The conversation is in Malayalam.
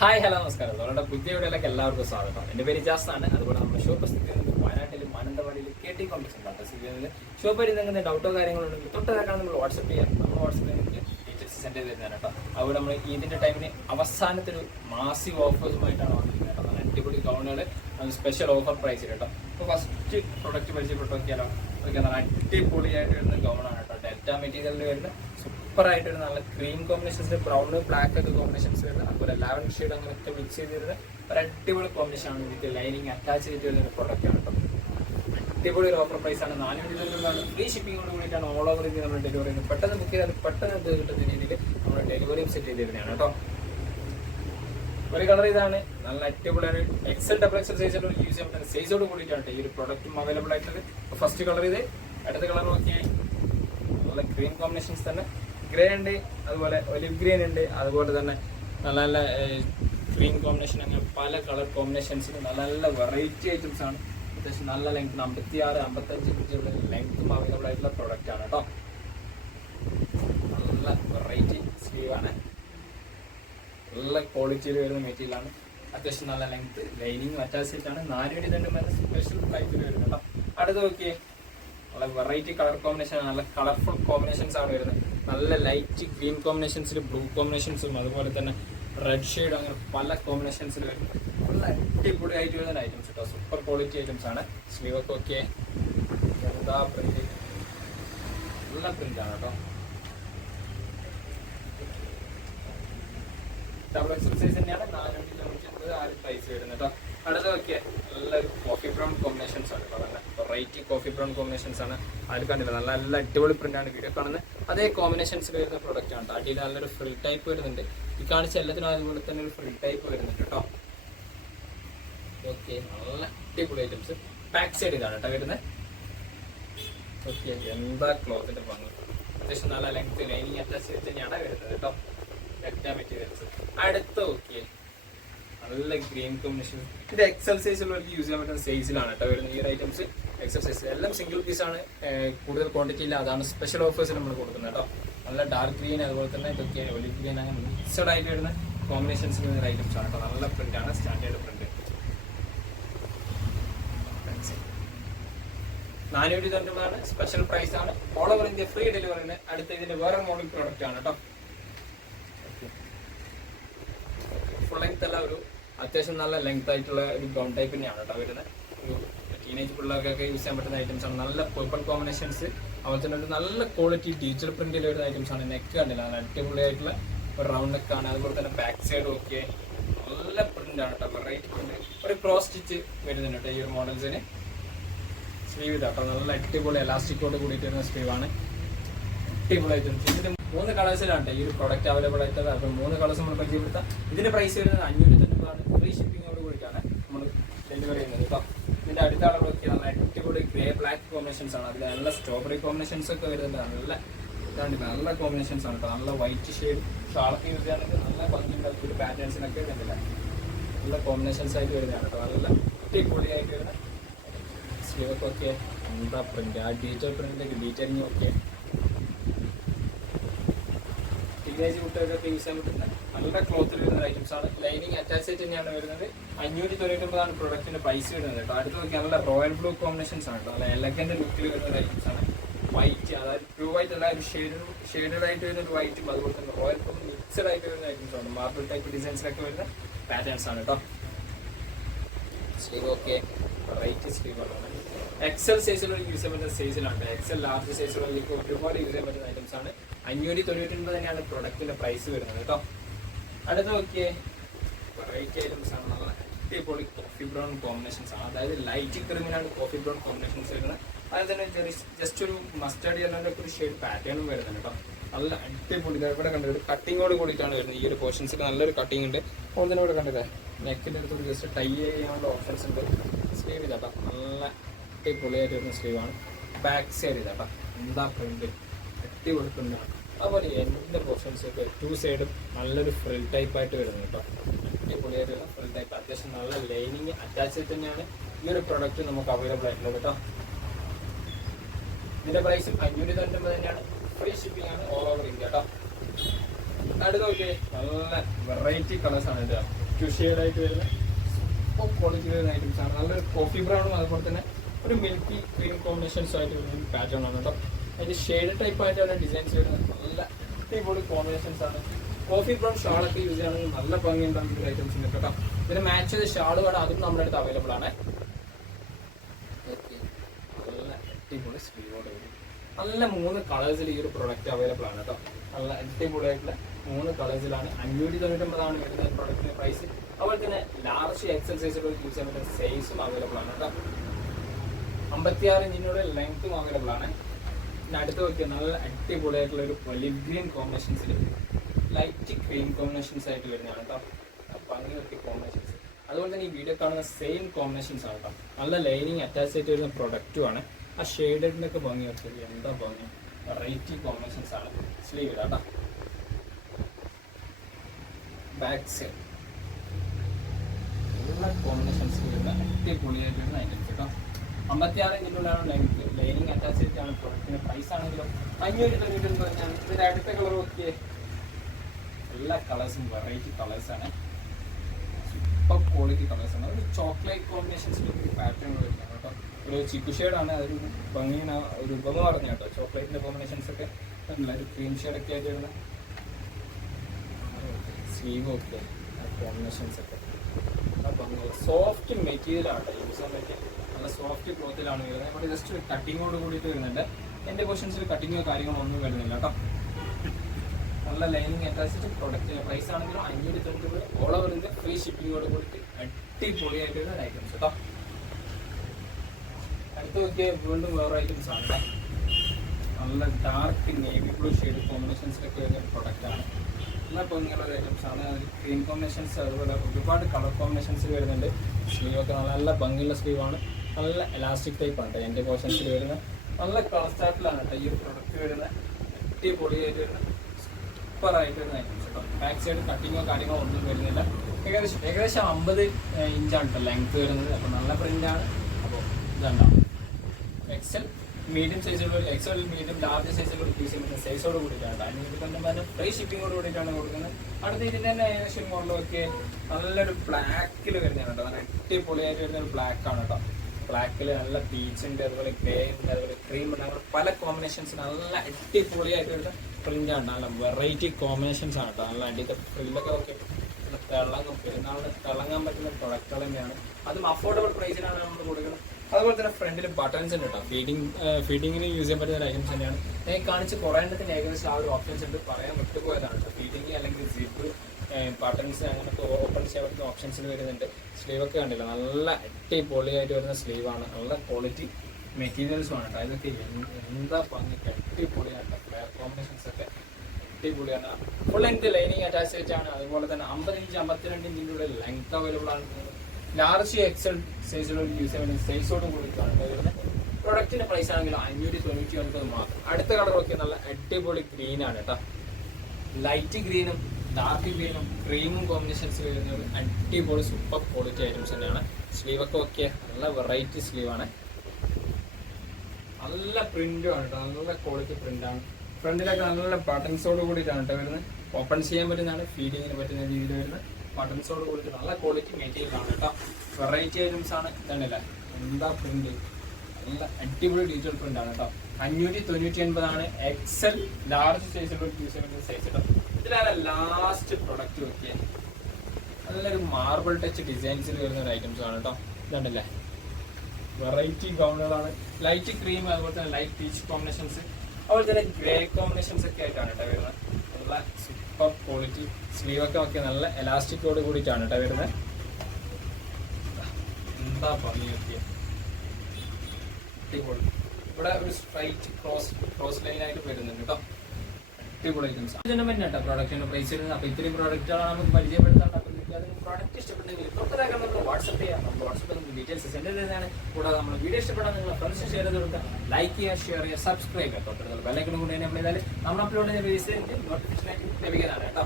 ഹായ് ഹലോ നമസ്കാരം. നമ്മുടെ പുതിയ വീഡിയോയിലേക്ക് എല്ലാവർക്കും സ്വാഗതം. എൻ്റെ പേര് ജാസ് ആണ്. അതുപോലെ നമ്മുടെ ഷോപ്പ് സ്ഥിതി ചെയ്യുന്നത് വയനാട്ടിൽ മാനന്തവാടിയിൽ KT കോംപ്ലക്സ് ഉണ്ട്. സ്ഥിതി ചെയ്യുന്നത് ഷോപ്പ് വഴി എന്തെങ്കിലും ഡൗട്ടോ കാര്യങ്ങളോ ഉണ്ടെങ്കിൽ തൊട്ടതാക്കാണ് നമ്മൾ വാട്സപ്പ് ചെയ്യാം. നമ്മൾ വാട്സപ്പ് നിങ്ങൾക്ക് ഡീറ്റെയിൽസ് സെൻഡ് ചെയ്ത് തരുന്നതാണ് കേട്ടോ. അതുപോലെ നമ്മൾ ഇതിൻ്റെ ടൈമിന് അവസാനത്തൊരു മാസീവ് ഓഫേഴ്സുമായിട്ടാണ് വന്നിരിക്കുന്നത് കേട്ടോ. നല്ല അടിപൊളി ഗൗണുകൾ സ്പെഷ്യൽ ഓഫർ പ്രൈസിൽ കേട്ടോ. അപ്പോൾ ഫസ്റ്റ് പ്രൊഡക്റ്റ് പരിചയപ്പെട്ട് നോക്കിയാലോ. അതൊക്കെ നല്ല അടിപൊളിയായിട്ട് വരുന്ന ഗൗണാണ് കേട്ടോ. ഡെൽറ്റ മെറ്റീരിയലിൽ വരുന്ന സൂപ്പറായിട്ട് വരുന്ന നല്ല ക്രീം കോമ്പിനേഷൻസ്, ബ്രൗൺ ബ്ലാക്ക് ഒക്കെ കോമ്പിനേഷൻസ് വരുന്നത്, അതുപോലെ ലാവൻഡർ ഷെയ്ഡ് അങ്ങനെയൊക്കെ മിക്സ് ചെയ്ത് വരുന്ന ഒരു അടിപൊളി കോമ്പിനേഷൻ ആണ്. വിത്ത് ലൈനിങ് അറ്റാച്ച് ചെയ്തിട്ട് വരുന്ന ഒരു പ്രൊഡക്റ്റ് ആണ് കേട്ടോ. അടിപൊളി ഒരു ഓഫർ പ്രൈസ് ആണ്. 400 ഫ്രീ ഷിപ്പിങ്ങോട് കൂടിയിട്ടാണ് ഓൾ ഓവർ ഇന്ത്യ നമ്മൾ ഡെലിവറി ചെയ്യുന്നത്. പെട്ടെന്ന് ബുക്ക് ചെയ്താൽ പെട്ടെന്ന് ഇത് കിട്ടുന്ന രീതിയിൽ നമ്മൾ ഡെലിവറിയും സെറ്റ് ചെയ്ത് തരുന്നതാണ് കേട്ടോ. ഒരു കളർ ഇതാണ്. നല്ല അടിപൊളിയാണ്. XL XXL സൈസിലുള്ള യൂസ് ചെയ്യാൻ പറ്റുന്ന സൈസോട് കൂടിയിട്ടാണ് ഈ ഒരു പ്രൊഡക്റ്റും അവൈലബിൾ ആയിട്ടുള്ളത്. ഫസ്റ്റ് കളർ ഇത്. അടുത്ത കളർ നോക്കിയാൽ നല്ല ക്രീം കോമ്പിനേഷൻസ് തന്നെ. ഗ്രേ ഉണ്ട്, അതുപോലെ ഒലിവ് ഗ്രീൻ ഉണ്ട്, അതുപോലെ തന്നെ നല്ല നല്ല ഗ്രീൻ കോമ്പിനേഷൻ, അങ്ങനെ പല കളർ കോമ്പിനേഷൻസിലും നല്ല നല്ല വെറൈറ്റി ഐറ്റംസ് ആണ്. അത്യാവശ്യം നല്ല ലെങ്ത് 56-55 ഇഞ്ചുള്ള ലെങ്ത്തും അവൈലബിൾ ആയിട്ടുള്ള പ്രൊഡക്റ്റ് ആണ് കേട്ടോ. നല്ല വെറൈറ്റി സ്ലീവ് ആണ്. നല്ല ക്വാളിറ്റിയിൽ വരുന്ന മെറ്റീരിയൽ ആണ്. അത്യാവശ്യം നല്ല ലെങ്ത്, ലൈനിങ് അറ്റാച്ച് ചെയ്തിട്ടാണ്. 4 തന്നെ സ്പെഷ്യൽ ടൈപ്പിൽ വരുന്നത് കേട്ടോ. അടുത്ത് നോക്കിയേ, നല്ല വെറൈറ്റി കളർ കോമ്പിനേഷൻ, നല്ല കളർഫുൾ കോമ്പിനേഷൻസ് ആണ് വരുന്നത്. നല്ല ലൈറ്റ് ഗ്രീൻ കോമ്പിനേഷൻസിൽ ബ്ലൂ കോമ്പിനേഷൻസും, അതുപോലെ തന്നെ റെഡ് ഷെയ്ഡ്, അങ്ങനെ പല കോമ്പിനേഷൻസിൽ വരും. നല്ല അടിപൊളി ആയിട്ട് വരുന്ന ഐറ്റംസ് കേട്ടോ. സൂപ്പർ ക്വാളിറ്റി ഐറ്റംസ് ആണ്. സ്ലീവൊക്കെ ഓക്കെ, എന്താ പ്രിന്റ്, നല്ല പ്രിന്റ് ആണ് കേട്ടോ. ഡബിൾ എക്സസൈസ് തന്നെയാണ്. 450 ആ ഒരു പ്രൈസ് വരുന്നത് കേട്ടോ. അടുത്ത നോക്കിയാൽ നല്ലൊരു കോഫി ബ്രൗൺ കോമ്പിനേഷൻസ് ആണ് കേട്ടോ. നല്ല വെറൈറ്റി കോഫി ബ്രൗൺ കോമ്പിനേഷൻസ് ആണ്. ആരും കണ്ടില്ല, നല്ല നല്ല അടിപൊളി പ്രിന്റ് ആണ്. വീഡിയോ കാണുന്നത് അതേ കോമ്പിനേഷൻസിൽ വരുന്ന പ്രൊഡക്റ്റ് ആണ്. അടിയിൽ നല്ലൊരു ഫ്രിൽ ടൈപ്പ് വരുന്നുണ്ട്. ഈ കാണിച്ച എല്ലാത്തിനും അതുപോലെ തന്നെ ഒരു ഫ്രിൽ ടൈപ്പ് വരുന്നുണ്ട് കേട്ടോ. ഓക്കെ, നല്ല അടിപൊളി ഐറ്റംസ്. ബാക്ക് സൈഡ് ഇതാണ് കേട്ടോ വരുന്നത്. ഓക്കെ, എന്താ ക്ലോത്തിന്റെ ഭംഗി. അത്യാവശ്യം നല്ല ലെങ്ത്, ലൈനിങ് അറ്റാച്ച് തന്നെയാണ് വരുന്നത് കേട്ടോ. മെറ്റീരിയൽസ്. അടുത്ത ഓക്കെ, നല്ല ഗ്രീൻ കോമ്പിനേഷൻ. ഇത് XL സൈസിലുള്ളവർക്ക് യൂസ് ചെയ്യാൻ പറ്റുന്ന സൈസിലാണ് കേട്ടോ വരുന്നത് ഈ ഒരു ഐറ്റംസ്. XL സൈസ് എല്ലാം സിംഗിൾ പീസ് ആണ്. കൂടുതൽ ക്വാണ്ടിറ്റി ഇല്ല. അതാണ് സ്പെഷ്യൽ ഓഫേഴ്സ് നമ്മൾ കൊടുക്കുന്നത് കേട്ടോ. നല്ല ഡാർക്ക് ഗ്രീൻ, അതുപോലെ തന്നെ ഇതൊക്കെ ഒലിവ് ഗ്രീൻ, അങ്ങനെ മിക്സഡ് ആയിട്ട് വരുന്ന കോമ്പിനേഷൻസ് വരുന്ന ഐറ്റംസ് ആണ് കേട്ടോ. നല്ല പ്രിന്റ് ആണ്, സ്റ്റാൻഡേർഡ് പ്രിന്റ്. 490 സ്പെഷ്യൽ പ്രൈസ് ആണ്. ഓൾ ഓവർ ഇന്ത്യ ഫ്രീ ഡെലിവറിന്. അടുത്ത ഇതിന്റെ വേറെ മോഡൽ പ്രോഡക്റ്റ് ആണ് കേട്ടോ. ഫുൾ ലെങ്ത് അല്ല, ഒരു അത്യാവശ്യം നല്ല ലെങ്ത് ആയിട്ടുള്ള ഒരു ഗൗൺ ടൈപ്പ് തന്നെയാണ് കേട്ടോ വരുന്നത്. ഒരു ടീനേജ് പിള്ളേർക്കൊക്കെ യൂസ് ചെയ്യാൻ പറ്റുന്ന ഐറ്റംസ് ആണ്. നല്ല പേർപ്പിൾ കോമ്പിനേഷൻസ്, അതുപോലെ തന്നെ ഒരു നല്ല ക്വാളിറ്റി ഡിജിറ്റൽ പ്രിന്റിൽ വരുന്ന ഐറ്റംസ് ആണ്. നെക്ക് കണ്ടില്ല, നല്ല അടിപൊളി ആയിട്ടുള്ള ഒരു റൗണ്ട് നെക്ക് ആണ്. അതുപോലെ തന്നെ ബാക്ക് സൈഡ് ഒക്കെ നല്ല പ്രിന്റ് ആണ് കേട്ടോ. Variety print. ഒരു ക്രോസ് സ്റ്റിച്ച് വരുന്നുണ്ട് കേട്ടോ ഈ ഒരു മോഡൽസിന്. സ്ലീവ് ഇതാട്ടോ, നല്ല അടിപൊളി എലാസ്റ്റിക്കോട് കൂടിയിട്ട് വരുന്ന സ്ലീവ് ആണ്. അടിപൊളി ഐറ്റംസ്. ഇതിന്റെ 3 കളേഴ്സിലാണ് ഈ ഒരു പ്രൊഡക്റ്റ് അവൈലബിൾ ആയിട്ടുള്ളത്. അപ്പോൾ 3 കളേഴ്സ് നമ്മൾ പരിചയപ്പെടുത്താം. ഇതിന്റെ പ്രൈസ് വരുന്നത് 590 ഫ്രീ ഷിപ്പിങ്ങോട് കൂടിയിട്ടാണ് നമ്മൾ ഡെലിവറി ചെയ്യുന്നത് കേട്ടോ. ഇതിന്റെ അടുത്ത അളവൊക്കെ നല്ല അടിപൊളി ഗ്രേ ബ്ലാക്ക് കോമ്പിനേഷൻസ് ആണ്. അതിൽ നല്ല സ്ട്രോബെറി കോമ്പിനേഷൻസ് ഒക്കെ വരുന്നുണ്ട്. നല്ല ഇതാണ്ട് നല്ല കോമ്പിനേഷൻസ് ആണ് കേട്ടോ. നല്ല വൈറ്റ് ഷെയ്ഡ് ഷാളൊക്കെ യൂസ് ചെയ്യാണെങ്കിൽ നല്ല ഭംഗിയുണ്ടാക്കി പാറ്റേൺസിനൊക്കെ വരുന്നില്ല. നല്ല കോമ്പിനേഷൻസ് ആയിട്ട് വരുന്നതാണ് കേട്ടോ. നല്ല അടിപൊളിയായിട്ട് വരുന്ന സ്ലീവൊക്കെ എന്താ പ്രിന്റ്, ആ ഡീറ്റെയിൽ പ്രിന്റിലേക്ക് ഡീറ്റെയിലിംഗ് ഒക്കെ ടീനേജ് കുട്ടികൾക്കൊക്കെ യൂസ് ചെയ്യാൻ പറ്റുന്ന നല്ല ക്ലോത്തിൽ വരുന്ന ഐറ്റംസ് ആണ്. ലൈനിങ് അറ്റാച്ച് ചെയ്ത് തന്നെയാണ് വരുന്നത്. 599 പ്രൊഡക്റ്റിന്റെ പ്രൈസ് വരുന്നത് കേട്ടോ. അടുത്ത് നോക്കിയാൽ നല്ല റോയൽ ബ്ലൂ കോമ്പിനേഷൻസ് ആണ് കേട്ടോ. നല്ല എലഗന്റ് ലുക്കിൽ വരുന്ന ഐറ്റംസ് ആണ്. വൈറ്റ്, അതായത് പ്യൂർ വൈറ്റ് അല്ല, ഒരു ഷെയ്ഡഡ് ആയിട്ട് വരുന്ന ഒരു വൈറ്റും, അതുപോലെ തന്നെ റോയൽ ബ്ലൂ മിക്സഡ് ആയിട്ട് വരുന്ന ഐറ്റംസ് ആണ്. മാർബിൾ ടൈപ്പ് ഡിസൈൻസിലൊക്കെ വരുന്ന പാറ്റേൺസ് ആണ് കേട്ടോ. സ്ലീവ് ഒക്കെ വെറൈറ്റി സ്ലീവുകളാണ്. XL സൈസിലുള്ള യൂസ് ചെയ്യാൻ പറ്റുന്ന സൈസിലാണ്. XL ലാർജ് സൈസിലേക്ക് ഒരുപാട് യൂസ് ചെയ്യാൻ പറ്റുന്ന ഐറ്റംസ് ആണ്. 599 തന്നെയാണ് പ്രൊഡക്റ്റിന്റെ പ്രൈസ് വരുന്നത് കേട്ടോ. അടുത്ത് നോക്കിയേ, വെറൈറ്റി ഐറ്റംസ് ആണ്. നല്ല അടിപൊളി കോഫി ബ്രൗൺ കോമ്പിനേഷൻസ് ആണ്. അതായത് ലൈറ്റ് ക്രീമിലാണ് കോഫി ബ്രൗൺ കോമ്പിനേഷൻസ് വരുന്നത്. അതുപോലെ തന്നെ ജസ്റ്റ് ഒരു മസ്റ്റേർഡ് യെല്ലോന്റെ ഒരു ഷെയ്ഡ് പാറ്റേണും വരുന്നുണ്ട് കേട്ടോ. നല്ല അടിപൊളി. ഇവിടെ കണ്ടത് കട്ടിങ്ങോട് കൂടിയിട്ടാണ് വരുന്നത്. ഈ ഒരു പോർഷൻസിൽ നല്ലൊരു കട്ടിങ് ഉണ്ട്. അതുപോലെ തന്നെ ഇവിടെ കണ്ടത് നെക്കിന്റെ അടുത്ത് ജസ്റ്റ് ടൈ ചെയ്യാനുള്ള ഓപ്ഷൻസ് ഉണ്ട്. സ്ലീവ് ഇതാട്ടോ, നല്ല അടിപൊളിയായിട്ട് വരുന്ന സ്ലീവാണ്. ബാക്ക് സൈഡ് ഇതാട്ടോ, എന്താ പ്രിന്റ്, അടിപൊളി പ്രിന്റാണ്. അതുപോലെ എൻ്റെ പോർഷൻസൊക്കെ 2 സൈഡും നല്ലൊരു ഫ്രിൽ ടൈപ്പ് ആയിട്ട് വരുന്നത് കേട്ടോ. അടിപൊളിയായിട്ട് വരുന്ന ഫ്രിൽ ടൈപ്പ്. അത്യാവശ്യം നല്ല ലൈനിങ് അറ്റാച്ച് ചെയ്ത് തന്നെയാണ് ഈ ഒരു പ്രൊഡക്റ്റ് നമുക്ക് അവൈലബിൾ ആയിട്ടുള്ളത് കേട്ടോ. ഇതിന്റെ പ്രൈസും 590 തന്നെയാണ്. ഫ്രീ ഷിപ്പിംഗ് ആണ് ഓൾ ഓവർ ഇന്ത്യ കേട്ടോ. അടുത്ത നോക്കിയേ, നല്ല വെറൈറ്റി കളേഴ്സ് ആണ് ഇത്. ചിക്കു ഷെയ്ഡായിട്ട് വരുന്ന സൂപ്പർ ക്വാളിറ്റി വരുന്ന ഐറ്റംസ് ആണ്. നല്ലൊരു കോഫി ബ്രൗണും അതുപോലെ തന്നെ ഒരു മിൽക്കി ക്രീം കോമ്പിനേഷൻസ് ആയിട്ട് വരുന്ന പാറ്റേൺ ആണ് കേട്ടോ. അതിൻ്റെ ഷെയ്ഡ് ടൈപ്പ് ആയിട്ടുള്ള ഡിസൈൻസ് വരുന്നത് നല്ല അടിപൊളി കോമ്പിനേഷൻസ് ആണ്. കോഫി ബ്രൗൺ ഷാളൊക്കെ യൂസ് ചെയ്യുകയാണെങ്കിൽ നല്ല ഭംഗി ഉണ്ടാകുന്ന ഐറ്റംസ് ഉണ്ട് കേട്ടോ. ഇതിന് മാച്ച് ചെയ്ത ഷാൾ വേണം, അതും നമ്മുടെ അടുത്ത് അവൈലബിൾ ആണ്. നല്ല അടിപൊളി സ്ലീവോടെ വരും. നല്ല 3 കളേഴ്സിൽ ഈ ഒരു പ്രൊഡക്റ്റ് അവൈലബിൾ ആണ് കേട്ടോ. നല്ല അടിപൊളിയായിട്ടുള്ള 3 കളേഴ്സിലാണ്. 599 വരുന്ന പ്രൊഡക്റ്റിന്റെ പ്രൈസ്. അതുപോലെ തന്നെ ലാർജ് എക്സൽ സൈസിലുള്ള യൂസ് ചെയ്യാൻ പറ്റുന്ന സൈസും അവൈലബിൾ ആണ് കേട്ടോ. 56 ഇഞ്ചിനുള്ള ലെങ്ത്തും അവൈലബിൾ ആണ്. പിന്നെ അടുത്ത് നോക്കിയാൽ നല്ല അടിപൊളിയായിട്ടുള്ള ഒരു ഒലിവ് ഗ്രീൻ കോമ്പിനേഷൻസിൽ ലൈറ്റ് ക്രീം കോമ്പിനേഷൻസ് ആയിട്ട് വരുന്നതാണ് കേട്ടോ. ഭംഗി നോക്കിയ കോമ്പിനേഷൻസ്. അതുപോലെ തന്നെ ഈ വീഡിയോ കാണുന്ന സെയിം കോമ്പിനേഷൻസ് ആണ് കേട്ടോ. നല്ല ലൈനിങ് അറ്റാച്ച് ആയിട്ട് വരുന്ന പ്രൊഡക്റ്റും ആണ്. ആ ഷെയ്ഡിൻ്റെ ഒക്കെ ഭംഗി നോക്കിയത് എന്താ ഭംഗി, വെറൈറ്റി കോമ്പിനേഷൻസ് ആണ്. സ്ലീവ് കേട്ടോ. ബാക്ക് സൈഡ് എല്ലാ കോമ്പിനേഷൻസ് വരുന്ന അടിപൊളിയായിട്ട് വരുന്ന ഐറ്റംസ് കേട്ടോ. 56 ഇഞ്ചിനുള്ളിലാണ് ലെങ്ത്. ലൈനിങ് അറ്റാച്ച് ചെയ്തിട്ടാണ് പ്രൊഡക്റ്റിന്റെ പ്രൈസ് ആണെങ്കിലും 599 പറഞ്ഞാൽ. ഇതിന്റെ അടുത്ത കളർ നോക്കിയേ, എല്ലാ കളേഴ്സും വെറൈറ്റി കളേഴ്സാണ്. സൂപ്പർ ക്വാളിറ്റി കളേഴ്സാണ്. ഒരു ചോക്ലേറ്റ് കോമ്പിനേഷൻസിൽ പാറ്റേൺ വരുന്നത് കേട്ടോ. ഒരു ചിക്കു ഷെയ്ഡാണ്. അതൊരു ഭംഗിയാണ്, ഒരു ഉപമ പറഞ്ഞു കേട്ടോ. ചോക്ലേറ്റിന്റെ കോമ്പിനേഷൻസ് ഒക്കെ ഒരു ക്രീം ഷെയ്ഡൊക്കെ ആയിട്ട് വരുന്ന സ്ലീവ് ഒക്കെ കോമ്പിനേഷൻസ് ഒക്കെ ഭംഗി. സോഫ്റ്റ് മെറ്റീരിയലാണ് യൂസ് ചെയ്യാൻ പറ്റിയ നല്ല സോഫ്റ്റ് ക്ലോത്തിലാണ് വരുന്നത്. ഇവിടെ ജസ്റ്റ് ഒരു കട്ടിങ്ങോട് കൂടിയിട്ട് വരുന്നുണ്ട്. എൻ്റെ ക്വസ്റ്റൻസിൽ കട്ടിങ്ങോ കാര്യങ്ങളോ ഒന്നും വരുന്നില്ല കേട്ടോ. നല്ല ലൈനിങ് അറ്റാച്ച്ഡ് പ്രൊഡക്റ്റിന് പ്രൈസ് ആണെങ്കിലും 599 ഓൾ ഓവർ ഇന്ത്യ ഫ്രീ ഷിപ്പിങ്ങോട് കൂടിയിട്ട് അടിപൊളിയായിട്ട് വരുന്ന ഐറ്റംസ് കേട്ടോ. അടുത്ത് നോക്കിയാൽ വീണ്ടും വേറെ ഐറ്റംസ് ആണ്. നല്ല ഡാർക്ക് നേവി ബ്ലൂ ഷെയ്ഡ് കോമ്പിനേഷൻസിലൊക്കെ വരുന്ന പ്രൊഡക്റ്റാണ്. നല്ല ഭംഗിയുള്ള ഐറ്റംസ് ആണ്. ക്രീം കോമ്പിനേഷൻസ് അതുപോലെ ഒരുപാട് കളർ കോമ്പിനേഷൻസിൽ വരുന്നുണ്ട്. സ്ലീവൊക്കെ നല്ല ഭംഗിയുള്ള സ്ലീവാണ്. നല്ല എലാസ്റ്റിക് ടൈപ്പ് ആണ് എൻ്റെ പോർഷൻസിൽ വരുന്ന. നല്ല കളർ സ്റ്റാർട്ടിലാണ് കേട്ടോ ഈ ഒരു പ്രൊഡക്റ്റ് വരുന്നത്. അടിപൊളിയായിട്ട് വരുന്ന സൂപ്പറായിട്ട് വരുന്ന ഐറ്റംസ് കേട്ടോ. ബാക്ക് സൈഡ് കട്ടിങ്ങോ കാര്യങ്ങളോ ഒന്നും വരുന്നില്ല. ഏകദേശം 50 ഇഞ്ചാണ് കേട്ടോ ലെങ്ത് വരുന്നത്. അപ്പോൾ നല്ല പ്രിൻ്റാണ്. അപ്പോൾ ഇതുണ്ടാവും. എക്സൽ മീഡിയം സൈസിലുള്ള എക്സൽ മീഡിയം ലാർജ് സൈസിലുള്ള പീസ് ചെയ്യുന്ന സൈസോട് കൂടിയിട്ടാണ്. 599 ഫ്രീ ഷിപ്പിങ്ങോട് കൂടിയിട്ടാണ് കൊടുക്കുന്നത്. അടുത്ത ഇതിൽ തന്നെ ഏകദേശം മോഡലൊക്കെ നല്ലൊരു ബ്ലാക്കിൽ വരുന്നതാണ് കേട്ടോ. നല്ല അടിപൊളിയായിട്ട് വരുന്ന ഒരു ബ്ലാക്ക് ആണ് കേട്ടോ. ബ്ലാക്കിൽ നല്ല പീച്ച് ഉണ്ട്, അതുപോലെ ഗ്രേ ഉണ്ട്, അതുപോലെ ക്രീം ഉണ്ട്. അങ്ങനെ പല കോമ്പിനേഷൻസ് നല്ല അടിപൊളിയായിട്ട് വരുന്ന പ്രിൻ്റാണ്. നല്ല വെറൈറ്റി കോമ്പിനേഷൻസ് ആണ് കേട്ടോ. നല്ല അടിയത്തെ ഫ്രില്ലൊക്കെ ഒക്കെ തിളങ്ങും. പെരുന്നാളിന് തിളങ്ങാൻ പറ്റുന്ന പ്രൊഡക്റ്റുകൾ തന്നെയാണ്. അതും അഫോർഡബിൾ പ്രൈസിലാണ് നമ്മൾ കൊടുക്കുന്നത്. അതുപോലെ തന്നെ ഫ്രണ്ടിൽ ബട്ടൺസ് ഉണ്ട് കേട്ടോ. ഫീഡിങ്ങിന് യൂസ് ചെയ്യാൻ പറ്റുന്ന ഐറ്റംസ് തന്നെയാണ്. ഞാൻ കാണിച്ച് കുറേ എണ്ണത്തിന് ഏകദേശം ആ ഒരു ഓപ്ഷൻസ് ഉണ്ട്. പറയാൻ വിട്ടുപോയതാണ് കേട്ടോ. ഫീഡിങ് അല്ലെങ്കിൽ സിപ്പ് ബട്ടൺസ് അങ്ങനത്തെ ഓപ്പൺ ചെയ്യാൻ പറ്റുന്ന ഓപ്ഷൻസിൽ വരുന്നുണ്ട്. സ്ലീവൊക്കെ കണ്ടില്ല, നല്ല അടിപൊളിയായിട്ട് വരുന്ന സ്ലീവാണ്. നല്ല ക്വാളിറ്റി മെറ്റീരിയൽസും ആണ് കേട്ടോ. ഇതൊക്കെ എന്താ ഭംഗിക്ക് അടിപൊളിയാണ്. ഫ്ലെയർ കോമ്പിനേഷൻസ് ഒക്കെ അടിപൊളിയാണ്. ഫുൾ ലെങ്ത് ലൈനിങ് അറ്റാച്ച് ചെയ്തിട്ടാണ്. അതുപോലെ തന്നെ 50 ഇഞ്ച് 52 ഇഞ്ചിൻ്റെ ഉള്ളിൽ ലെങ്ത് അവൈലബിൾ ആണ്. ലാർജ് എക്സൽ സൈസിലുള്ള യൂസ് ചെയ്യാൻ സൈസോടും കൂടിയിട്ടാണ് വരുന്നത്. പ്രൊഡക്റ്റിന്റെ പ്രൈസ് ആണെങ്കിൽ 599 മാത്രം. അടുത്ത കളർ ഒക്കെ നല്ല അടിപൊളി ഗ്രീൻ ആണ് കേട്ടോ. ലൈറ്റ് ഗ്രീനും ഡാർക്ക് ഗ്രീനും ക്രീമും കോമ്പിനേഷൻസ് വരുന്ന ഒരു അടിപൊളി സൂപ്പർ ക്വാളിറ്റി ഐറ്റംസ് തന്നെയാണ്. സ്ലീവൊക്കെ ഒക്കെ നല്ല വെറൈറ്റി സ്ലീവാണ്. നല്ല പ്രിന്റും ആണ് കേട്ടോ. നല്ല ക്വാളിറ്റി പ്രിന്റാണ്. ഫ്രണ്ടിലൊക്കെ നല്ല ബട്ടൺസോട് കൂടിയിട്ടാണ് കേട്ടോ വരുന്നത്. ഓപ്പൺ ചെയ്യാൻ പറ്റുന്നതാണ്. ഫീഡിങ്ങിന് പറ്റുന്ന രീതിയിൽ വരുന്നത് ബട്ടൺസോട് കൂടിയിട്ട് നല്ല ക്വാളിറ്റി മെറ്റീരിയൽ ആണ് കേട്ടോ. വെറൈറ്റി ഐറ്റംസ് ആണ്. ഇതല്ലേ എന്താ പ്രിന്റ്, നല്ല അടിപൊളി ഡിജിറ്റൽ പ്രിന്റ് ആണ് കേട്ടോ. 599 ആണ്. എക്സൽ ലാർജ് സൈസിലുള്ള യൂസ് ചെയ്യുന്ന സൈസ് കേട്ടോ. ഇതിലാണ് ലാസ്റ്റ് പ്രൊഡക്റ്റ് നോക്കിയത്. നല്ലൊരു മാർബിൾ ടച്ച് ഡിസൈൻസിൽ വരുന്ന ഒരു ഐറ്റംസ് ആണ് കേട്ടോ. ഇതുണ്ടല്ലേ വെറൈറ്റി ഗൗണുകളാണ്. ലൈറ്റ് ക്രീം അതുപോലെ തന്നെ ലൈറ്റ് പീച്ച് കോമ്പിനേഷൻസ് അതുപോലെ തന്നെ ഗ്രേ കോമ്പിനേഷൻസ് ഒക്കെ ആയിട്ടാണ് കേട്ടോ വരുന്നത്. നല്ല സൂപ്പർ ക്വാളിറ്റി സ്ലീവൊക്കെ ഒക്കെ നല്ല എലാസ്റ്റിക്കോട് കൂടിയിട്ടാണ് കേട്ടോ വരുന്നത്. എന്താ ഭംഗി നോക്കിയത്. അടിപൊളി. ഇവിടെ ഒരു സ്ട്രൈറ്റ് ക്രോസ് ലൈൻ ആയിട്ട് വരുന്നുണ്ട് കേട്ടോ. അടിപൊളി ഐറ്റംസ് കേട്ടോ. പ്രോഡക്റ്റിന്റെ പ്രൈസ് വരുന്നത്. അപ്പോൾ ഇത്രയും പ്രോഡക്റ്റുകളാണ് നമുക്ക് പരിചയപ്പെടുത്താൻ. പ്രോഡക്റ്റ് ഇഷ്ടപ്പെട്ടെങ്കിൽ തൊട്ടതാക്കാൻ നമുക്ക് വാട്സപ്പ് ചെയ്യാം. നമ്മൾ വാട്സപ്പിൽ നമുക്ക് ഡീറ്റെയിൽസ് സെൻഡ് ചെയ്തതാണ്. കൂടാതെ നമ്മൾ വീഡിയോ ഇഷ്ടപ്പെടാൻ നിങ്ങൾ ഫ്രണ്ട്സ് ഷെയർ ചെയ്ത് കൊടുക്കുക. ലൈക്ക് ചെയ്യുക, ഷെയർ ചെയ്യുക, സബ്സ്ക്രൈബ് ചെയ്യുക. തൊട്ടടുത്തുള്ള ബെല്ലൈക്കൺ കൊണ്ട് എനേബിൾ ചെയ്താൽ നമ്മൾ അപ്ലോഡ് ചെയ്യുന്ന വീഡിയോസ് നോട്ടിഫിക്കേഷൻ ആയിട്ട് ലഭിക്കുന്നതാണ് കേട്ടോ.